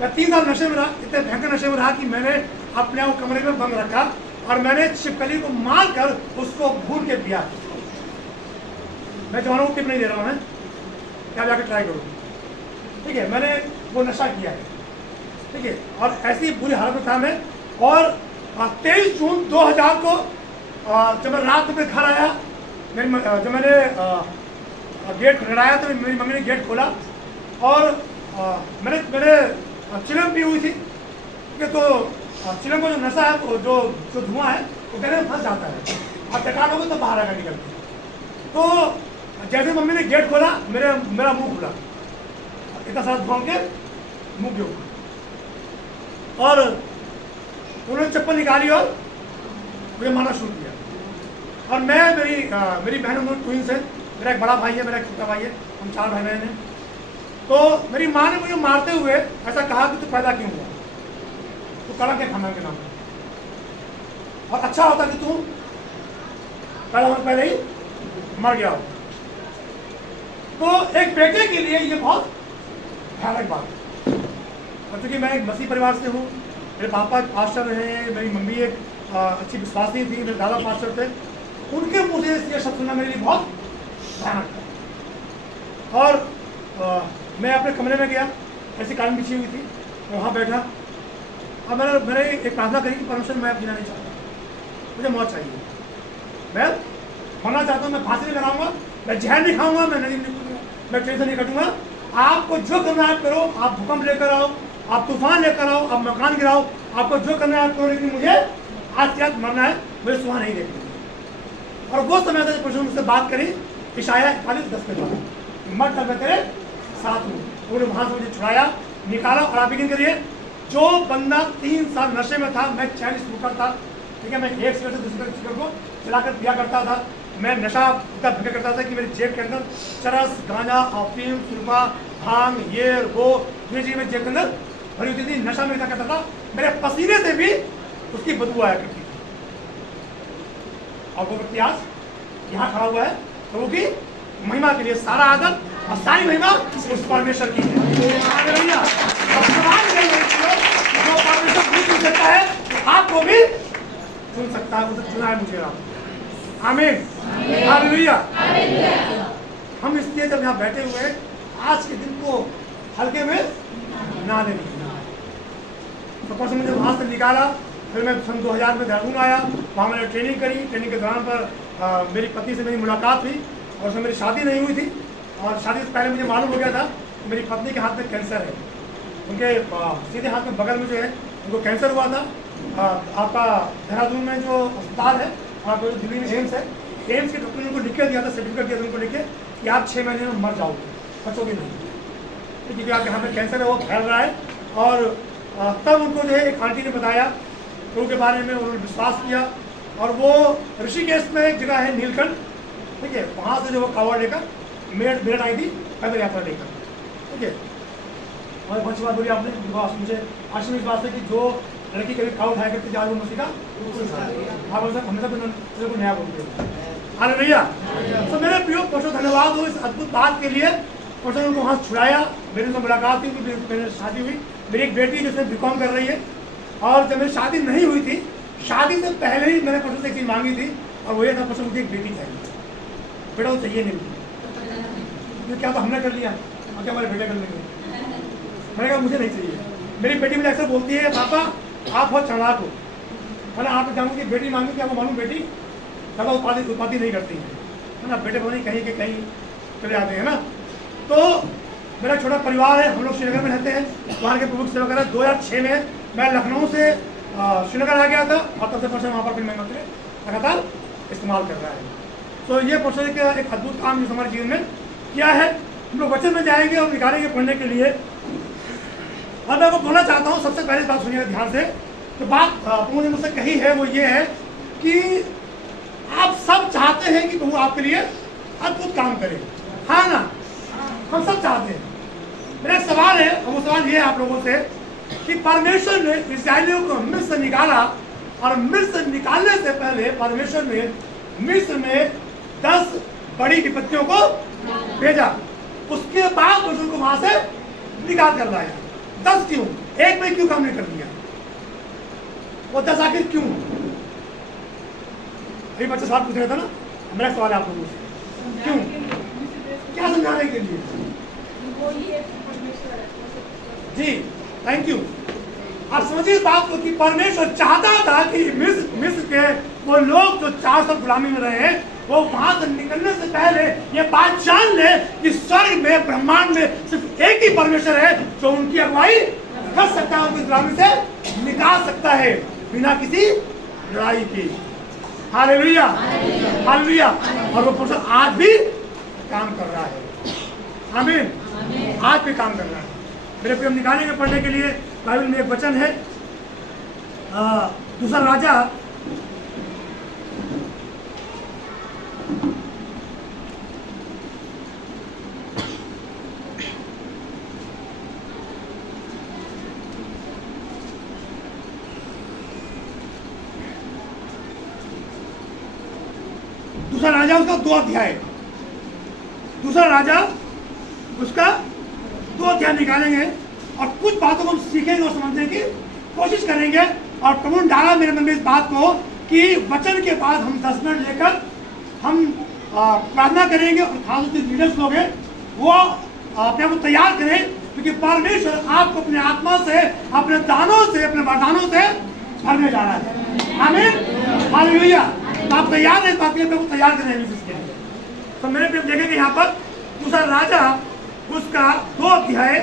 मैं 3 साल नशे में रहा, इतने भयंकर नशे में रहा कि मैंने अपने आप कमरे में बंद रखा और मैंने छिपकली को मार कर उसको भून के पिया। मैं जवानों को टिप नहीं दे रहा हूँ, मैं क्या जाकर ट्राई करूँ, ठीक है। मैंने वो नशा किया है, ठीक है, और ऐसी बुरी हालत में था मैं। और 23 जून 2000 को जब मैं रात में घर आया, जब मैंने गेट खड़काया तो मेरी मम्मी ने गेट खोला और मैंने चिलम पी हुई थी, ठीक है। तो चिलम का जो नशा है, तो जो धुआं है वो गले में फंस जाता है और टकान होगा तो बाहर आकर निकलती है। तो जैसे मम्मी ने गेट खोला, मेरा मुंह खुला, इतना सारा धुआं के मुंह के ऊपर, और उन्होंने चप्पल निकाली और मुझे मारना शुरू किया। और मेरी बहन, दोनों ट्विंस है, मेरा एक बड़ा भाई है, मेरा एक छोटा भाई है, हम 4 भाई बहन हैं। तो मेरी माँ ने मुझे मारते हुए ऐसा कहा कि तू पैदा क्यों हुआ, तू कड़ा क्या खाना के नाम पे, और अच्छा होता कि तू पैदा होने पहले ही मर गया हो। तो एक बेटे के लिए ये बहुत भयानक बात है। और चूंकि मैं एक मसीह परिवार से हूँ, मेरे पापा पास्टर रहे, मेरी मम्मी एक अच्छी विश्वासी थी, मेरे दादा पास्टर थे, उनके मुँह से ये शब्द सुनना मेरे लिए बहुत भयानक था। और मैं अपने कमरे में गया, ऐसी कालीन बिछी हुई थी, वहाँ बैठा, और मैंने एक प्रार्थना करी कि परमेश्वर मैं जीना नहीं चाहता, मुझे मौत चाहिए, मैं होना चाहता हूँ, मैं फांसी नहीं कराऊंगा, मैं जहर नहीं खाऊंगा, मैं नदी नहीं करूँगा, मैं ट्रेन से नहीं कटूंगा, आपको जो करना है आप करो, आप भूकंप लेकर आओ, आप तूफान लेकर आओ, आप मकान गिराओ, आपको जो करना है आप करो, लेकिन मुझे आज क्या मरना है, मुझे सुबह नहीं देखना। और वो समय से परमेश्वर मुझसे बात करी, इशाया 41:10 के द्वारा, मत डर मैं तेरे साथ हूँ। उन्होंने वहाँ से मुझे छुड़ाया, निकाला। और आप यकीन करिए, जो बंदा 3 साल नशे में था, मैं 40 स्मोकर था, ठीक है, मैं एक सिगरेट से दूसरे सिगरेट को चलाकर पिया करता था, मैं नशा इतना भंग करता था कि मेरी जेब के अंदर चरस, गांजा, अफीम, सुरफा, भांग, ये वो चीज़ मेरी जेब के अंदर भरी होती थी। नशा में इतना करता था, मेरे पसीने से भी उसकी बदबू आया करती थी। और वो व्यक्ति आज यहाँ खड़ा हुआ है, प्रभु की महिमा के लिए सारा आदर और सारी महिमा उस परमेश्वर की है। जो परमेश्वर भी चुन सकता है, आपको भी चुन सकता है, उसे चुना है मुझे आप। आमीन, हालेलुया। हम इसलिए जब यहाँ बैठे हुए हैं, आज के दिन को हल्के में ना लेना। तो परसों मुझे वहाँ से निकाला, फिर मैं सन 2000 में देहरादून आया, वहाँ मैंने ट्रेनिंग करी। ट्रेनिंग के दौरान पर मेरी पत्नी से मेरी मुलाकात हुई और उसमें मेरी शादी नहीं हुई थी। और शादी से पहले मुझे मालूम हो गया था कि मेरी पत्नी के हाथ में कैंसर है। उनके सीधे हाथ में बगल में जो है उनको कैंसर हुआ था। आपका देहरादून में जो अस्पताल है, आप दिल्ली में एम्स है, एम्स के डॉक्टर ने उनको लिख के दिया था, सर्टिफिकेट दिया था उनको लिख के कि आप 6 महीने में मर जाओगे, बचोगे नहीं, क्योंकि आपके यहाँ पे कैंसर है, वो फैल रहा है। और तब उनको जो है एक आंटी ने बताया प्रभु के बारे में, उन्होंने विश्वास किया। और वो ऋषिकेश में एक जगह है नीलकंठ, ठीक है, वहाँ से जो वो कावड़ लेकर मेरठ आई थी पैदल यात्रा लेकर, ठीक है। और बहुत सी बात बोली आपने, मुझे आश्चर्य इस बात से कि जो लड़की कभी कावड़ उठाया करती थी, आज वो मसीह का आप हमेशा को नया बोलते हैं। हालेलुया। तो मेरे प्रिय परमेश्वर, धन्यवाद हो इस अद्भुत बात के लिए। परमेश्वर उनको वहाँ छुड़ाया, मेरी उनसे मुलाकात हुई, मेरी शादी हुई। मेरी एक बेटी जिसमें बीकॉम कर रही है। और जब मेरी शादी नहीं हुई थी, शादी से पहले ही मैंने परमेश्वर से एक चीज़ मांगी थी, और वो ये था, परमेश्वर मुझे एक बेटी चाहिए। बेटा वो चाहिए नहीं, क्या तो हमने कर लिया, और क्या हमारे बेटे कर लेंगे। मैंने कहा मुझे नहीं चाहिए। मेरी बेटी मुझे अक्सर बोलती है, पापा आप बहुत चालाक हो, मैंने आप जानूँगी बेटी मांगी, क्या वो मालूम बेटी ज़्यादा उत्पादी नहीं करती है ना, बेटे पता नहीं कहीं के कहीं चले जाते हैं ना। तो मेरा छोटा परिवार है, हम लोग श्रीनगर में रहते हैं, वहाँ के प्रमुख सेवा कर रहे हैं। 2006 में मैं लखनऊ से श्रीनगर आ गया था, और तब से परसों वहाँ पर फिर मैं लगातार इस्तेमाल कर रहा है। तो ये परसों का एक अद्भुत काम जो हमारे जीवन में किया है। हम लोग वचन में जाएंगे और निकालेंगे पढ़ने के लिए। और मैं आपको बोलना चाहता हूँ, सबसे पहले बात सुनिएगा ध्यान से। तो बात प्रभु ने मुझसे कही है वो ये है कि आप सब चाहते हैं कि प्रभु आपके लिए अद्भुत काम करे, हाँ ना, हम सब चाहते हैं। मेरा एक सवाल है, और वो सवाल ये है आप लोगों से कि परमेश्वर ने इस्राएलियों को मिस्र से निकाला, और मिस्र से निकालने से पहले परमेश्वर ने मिस्र में 10 बड़ी विपत्तियों को भेजा, उसके बाद उनको वहां से निकाल कर लाया। 10 क्यों, एक में क्यों काम नहीं कर दिया? वो 10 आखिर क्यों? अभी बच्चा सवाल पूछ रहा था ना, मेरा सवाल है आप लोगों से, क्यों, क्या समझाने के लिए? जी थैंक यू। आप समझिए इस बात को कि परमेश्वर चाहता था कि मिस्र के वो लोग जो 4 साल गुलामी में रहे, वो वहां से निकलने से पहले ये बात जान ले कि स्वर्ग में, ब्रह्मांड में सिर्फ एक ही परमेश्वर है जो उनकी अगुवाई कर सकता है, उनकी गुलामी से निकाल सकता है बिना किसी लड़ाई के। Hallelujah, hallelujah. और वो परमेश्वर आज भी काम कर रहा है। आमीन, आज भी काम कर रहा है। मेरे प्रिय, हम निकालेंगे पढ़ने के लिए, बाइबल में एक वचन है, दूसरा राजा उसका 2 अध्याय, दूसरा राजा उसका 2 अध्याय निकालेंगे और कुछ बातों को हम सीखेंगे और समझने की कोशिश करेंगे। और प्रभु ने डाला मेरे मन में इस बात को कि वचन के बाद हम 10 मिनट लेकर हम प्रार्थना करेंगे और खास तौर से लीडर्स लोग हैं वो अपने आप को तैयार करें, क्योंकि परमेश्वर आपको अपने आत्मा से, अपने दानों से, अपने वरदानों से भरने जा रहा है। आमीन, हालेलुया। तो आप तैयार हैं, बाकी को तैयार करें इसके लिए। तो मेरे प्रिय देखेंगे यहाँ पर दूसरा राजा उसका 2 अध्याय,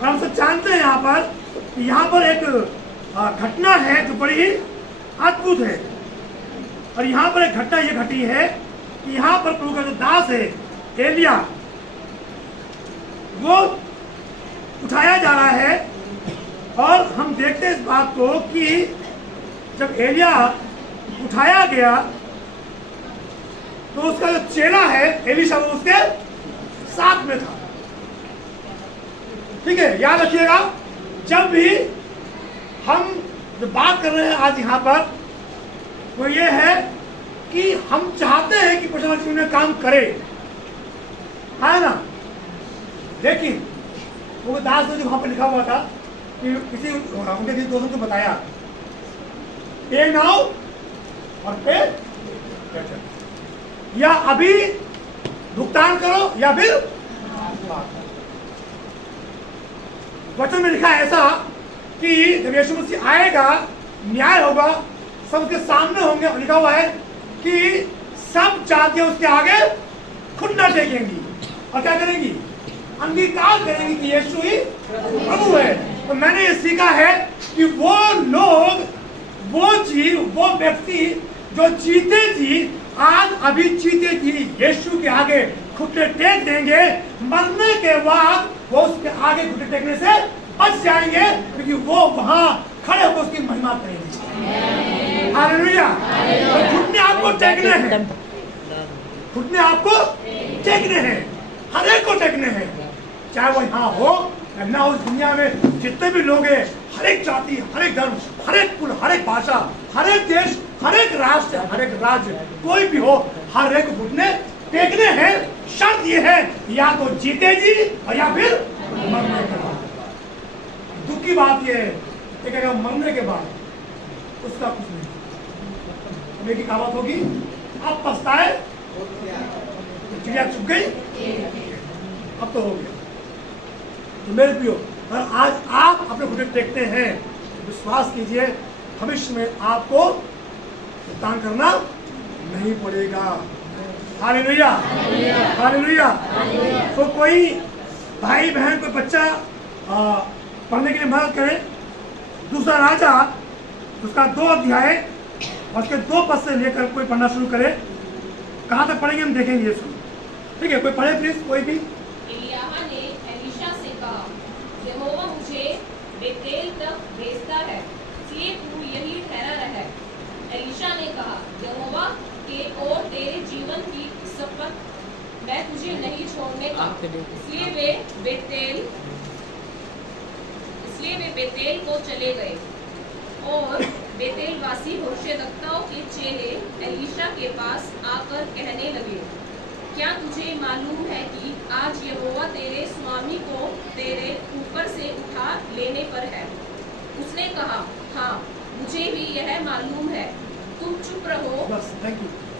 और हम सब जानते हैं यहाँ पर एक घटना है जो बड़ी ही अद्भुत है। और यहाँ पर एक घटना ये घटी है कि यहाँ पर प्रभु का जो दास है एलिया, वो उठाया जा रहा है। और हम देखते हैं इस बात को कि जब एलिया उठाया गया तो उसका जो चेला है एलीशा, वो उसके साथ में था। ठीक है, याद रखिएगा, जब भी हम जो बात कर रहे हैं आज यहाँ पर, वो ये है कि हम चाहते हैं कि परमेश्वर में काम करे, है ना। लेकिन वो दास ने जो वहां पर लिखा हुआ था कि किसी उनके किसी दोस्तों को बताया, पे नाउ और पे या अभी भुगतान करो या फिर वचन में लिखा है ऐसा कि जब यीशु मसीह आएगा, न्याय होगा, सब उसके सामने होंगे। लिखा हुआ है कि सब जातियां उसके आगे घुटना टेकेंगी और क्या करेंगी? अंगीकार करेंगी कि यीशु ही प्रभु है। तो मैंने ये सीखा है कि वो लोग, वो चीज, वो व्यक्ति जो जीते थी, आज अभी जीते थी, यीशु के आगे घुटने टेक देंगे। मरने के बाद वो उसके आगे घुटने टेकने से बच जाएंगे, क्योंकि वो वहां खड़े होकर उसकी महिमा करेंगे। हालेलुया। घुटने आपको टेकने हैं, घुटने आपको टेकने हैं, हर एक को टेकने हैं, चाहे वो यहाँ हो या ना हो। दुनिया में जितने भी लोग हैं, हर एक जाति, हर एक धर्म, हर एक कुल, हर एक भाषा, हर एक देश, हर एक राष्ट्र, हर एक राज्य, कोई भी हो, हर एक घुटने टेकने हैं। शर्त ये है, या तो जीते जी और या फिर मरने के बाद। दुख की बात ये है कि अगर मरने के बाद उसका कुछ नहीं। मेरी कहावत होगी, अब पछताए चिड़िया चुप गई, अब तो हो गया। तो मेरे प्रियो, आज आप अपने घुटने टेकते हैं, विश्वास कीजिए भविष्य में आपको भुगतान करना नहीं पड़ेगा। Hallelujah, hallelujah. तो कोई भाई बहन, कोई बच्चा पढ़ने के लिए मदद करे। दूसरा राजा उसका 2 अध्याय और उसके 2 पद से लेकर कोई पढ़ना शुरू करे। कहाँ तक पढ़ेंगे हम देखेंगे ये सुन। ठीक है, कोई पढ़े प्लीज, कोई भी। एलियाह ने एलीशा से कहा, यहोवा मुझे बेतेल तक भेजता है, इसलिए तू यही ठहरा रहे। एलीशा ने कहा, यहोवा के और तेरे जीवन की शपथ, मैं तुझे नहीं छोड़ने का। इसलिए वे बेतेल को चले गए। और बेतेलवासी भविष्यद्वक्ताओं के चेले एलीशा के पास आकर कहने लगे, क्या तुझे मालूम है कि आज यहोवा तेरे स्वामी को तेरे ऊपर से उठा लेने पर है? उसने कहा, हाँ, मुझे भी यह मालूम है। तुम चुप रहो। बस, थैंक यू।